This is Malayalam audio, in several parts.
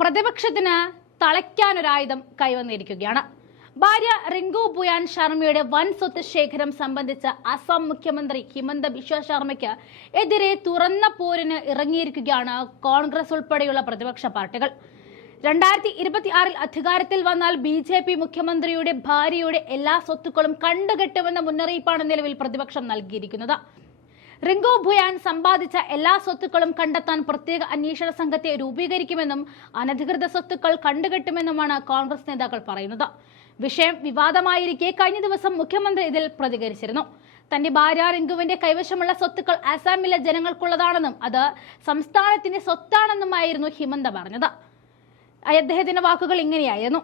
പ്രതിപക്ഷത്തിന് തളയ്ക്കാനൊരായുധം കൈവന്നിരിക്കുകയാണ്. ഭാര്യ റിങ്കു ബുയാൻ ശർമ്മയുടെ വൻ സ്വത്ത് ശേഖരം സംബന്ധിച്ച് അസം മുഖ്യമന്ത്രി ഹിമന്ത ബിശ്വ ശർമ്മയ്ക്ക് എതിരെ തുറന്ന പോരിന് ഇറങ്ങിയിരിക്കുകയാണ് കോൺഗ്രസ് ഉൾപ്പെടെയുള്ള പ്രതിപക്ഷ പാർട്ടികൾ. രണ്ടായിരത്തി ഇരുപത്തി ആറിൽ അധികാരത്തിൽ വന്നാൽ ബി ജെ പി മുഖ്യമന്ത്രിയുടെ ഭാര്യയുടെ എല്ലാ സ്വത്തുക്കളും കണ്ടുകെട്ടുമെന്ന മുന്നറിയിപ്പാണ് നിലവിൽ പ്രതിപക്ഷം നൽകിയിരിക്കുന്നത്. റിങ്കോ ഭുയാൻ സമ്പാദിച്ച എല്ലാ സ്വത്തുക്കളും കണ്ടെത്താൻ പ്രത്യേക അന്വേഷണ സംഘത്തെ രൂപീകരിക്കുമെന്നും അനധികൃത സ്വത്തുക്കൾ കണ്ടുകെട്ടുമെന്നുമാണ് കോൺഗ്രസ് നേതാക്കൾ പറയുന്നത്. വിഷയം വിവാദമായിരിക്കെ കഴിഞ്ഞ ദിവസം മുഖ്യമന്ത്രി ഇതിൽ പ്രതികരിച്ചിരുന്നു. തന്റെ ഭാര്യ റിങ്കുവിന്റെ കൈവശമുള്ള സ്വത്തുക്കൾ ആസാമിലെ ജനങ്ങൾക്കുള്ളതാണെന്നും അത് സംസ്ഥാനത്തിന്റെ സ്വത്താണെന്നുമായിരുന്നു ഹിമന്ത പറഞ്ഞത്. അദ്ദേഹത്തിന്റെ വാക്കുകൾ ഇങ്ങനെയായിരുന്നു.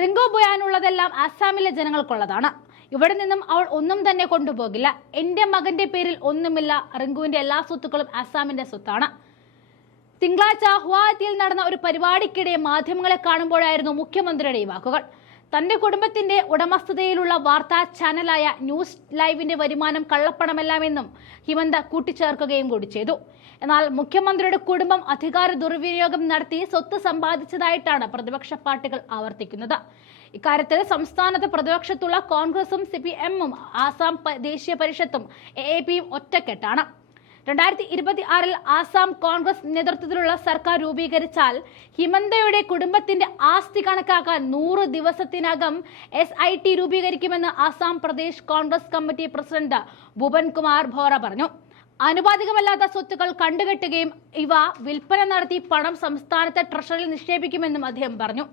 റിങ്കോ ബുയാനുള്ളതെല്ലാം ആസാമിലെ ജനങ്ങൾക്കുള്ളതാണ്. ഇവിടെ നിന്നും അവൾ ഒന്നും തന്നെ കൊണ്ടുപോകില്ല. എന്റെ മകന്റെ പേരിൽ ഒന്നുമില്ല. റിങ്കുവിന്റെ എല്ലാ സ്വത്തുക്കളും അസാമിന്റെ സ്വത്താണ്. തിങ്കളാഴ്ച ഹുവാഹത്തിയിൽ നടന്ന ഒരു പരിപാടിക്കിടെ മാധ്യമങ്ങളെ കാണുമ്പോഴായിരുന്നു മുഖ്യമന്ത്രിയുടെ ഈ വാക്കുകൾ. തന്റെ കുടുംബത്തിന്റെ ഉടമസ്ഥതയിലുള്ള വാർത്താ ചാനലായ ന്യൂസ് ലൈവിന്റെ വരുമാനം കള്ളപ്പണമല്ലാമെന്നും ഹിമന്ത കൂട്ടിച്ചേർക്കുകയും കൂടി ചെയ്തു. എന്നാൽ മുഖ്യമന്ത്രിയുടെ കുടുംബം അധികാര ദുർവിനിയോഗം നടത്തി സ്വത്ത് സമ്പാദിച്ചതായിട്ടാണ് പ്രതിപക്ഷ പാർട്ടികൾ ആവർത്തിക്കുന്നത്. ഇക്കാര്യത്തിൽ സംസ്ഥാനത്ത് പ്രതിപക്ഷത്തുള്ള കോൺഗ്രസും സി പി എമ്മും ആസാം ദേശീയ പരിഷത്തും എ എ പിയും ഒറ്റക്കെട്ടാണ്. രണ്ടായിരത്തി ഇരുപത്തി ആറിൽ ആസാം കോൺഗ്രസ് നേതൃത്വത്തിലുള്ള സർക്കാർ രൂപീകരിച്ചാൽ ഹിമന്തയുടെ കുടുംബത്തിന്റെ ആസ്തി കണക്കാക്കാൻ നൂറ് ദിവസത്തിനകം എസ് ഐ ടി രൂപീകരിക്കുമെന്ന് Assam Pradesh Congress committee president Bhuvan Kumar Bora പറഞ്ഞു. ആനുപാതികമല്ലാത്ത സ്വത്തുക്കൾ കണ്ടുകെട്ടുകയും ഇവ വിൽപ്പന നടത്തി പണം സംസ്ഥാനത്തെ ട്രഷറിയിൽ നിക്ഷേപിക്കുമെന്നും അദ്ദേഹം പറഞ്ഞു.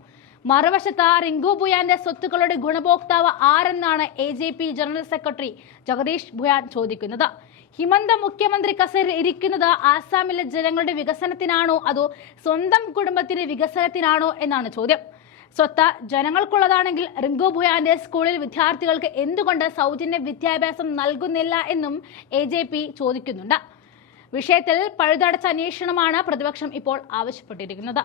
മറുവശത്ത് റിങ്കു ബുയാന്റെ സ്വത്തുക്കളുടെ ഗുണഭോക്താവ് ആരെന്നാണ് A J P general secretary Jagdish Bhuyan ചോദിക്കുന്നത്. ഹിമന്ത മുഖ്യമന്ത്രി കസേരയിൽ ഇരിക്കുന്നത് ആസാമിലെ ജനങ്ങളുടെ വികസനത്തിനാണോ അതോ സ്വന്തം കുടുംബത്തിന്റെ വികസനത്തിനാണോ എന്നാണ് ചോദ്യം. സ്വത്ത് ജനങ്ങൾക്കുള്ളതാണെങ്കിൽ റിങ്കു ഭുയാന്റെ സ്കൂളിൽ വിദ്യാർത്ഥികൾക്ക് എന്തുകൊണ്ട് സൗജന്യ വിദ്യാഭ്യാസം നൽകുന്നില്ല എന്നും എ ജെ പി ചോദിക്കുന്നുണ്ട്. വിഷയത്തിൽ പഴുതടച്ച അന്വേഷണമാണ് പ്രതിപക്ഷം ഇപ്പോൾ ആവശ്യപ്പെട്ടിരിക്കുന്നത്.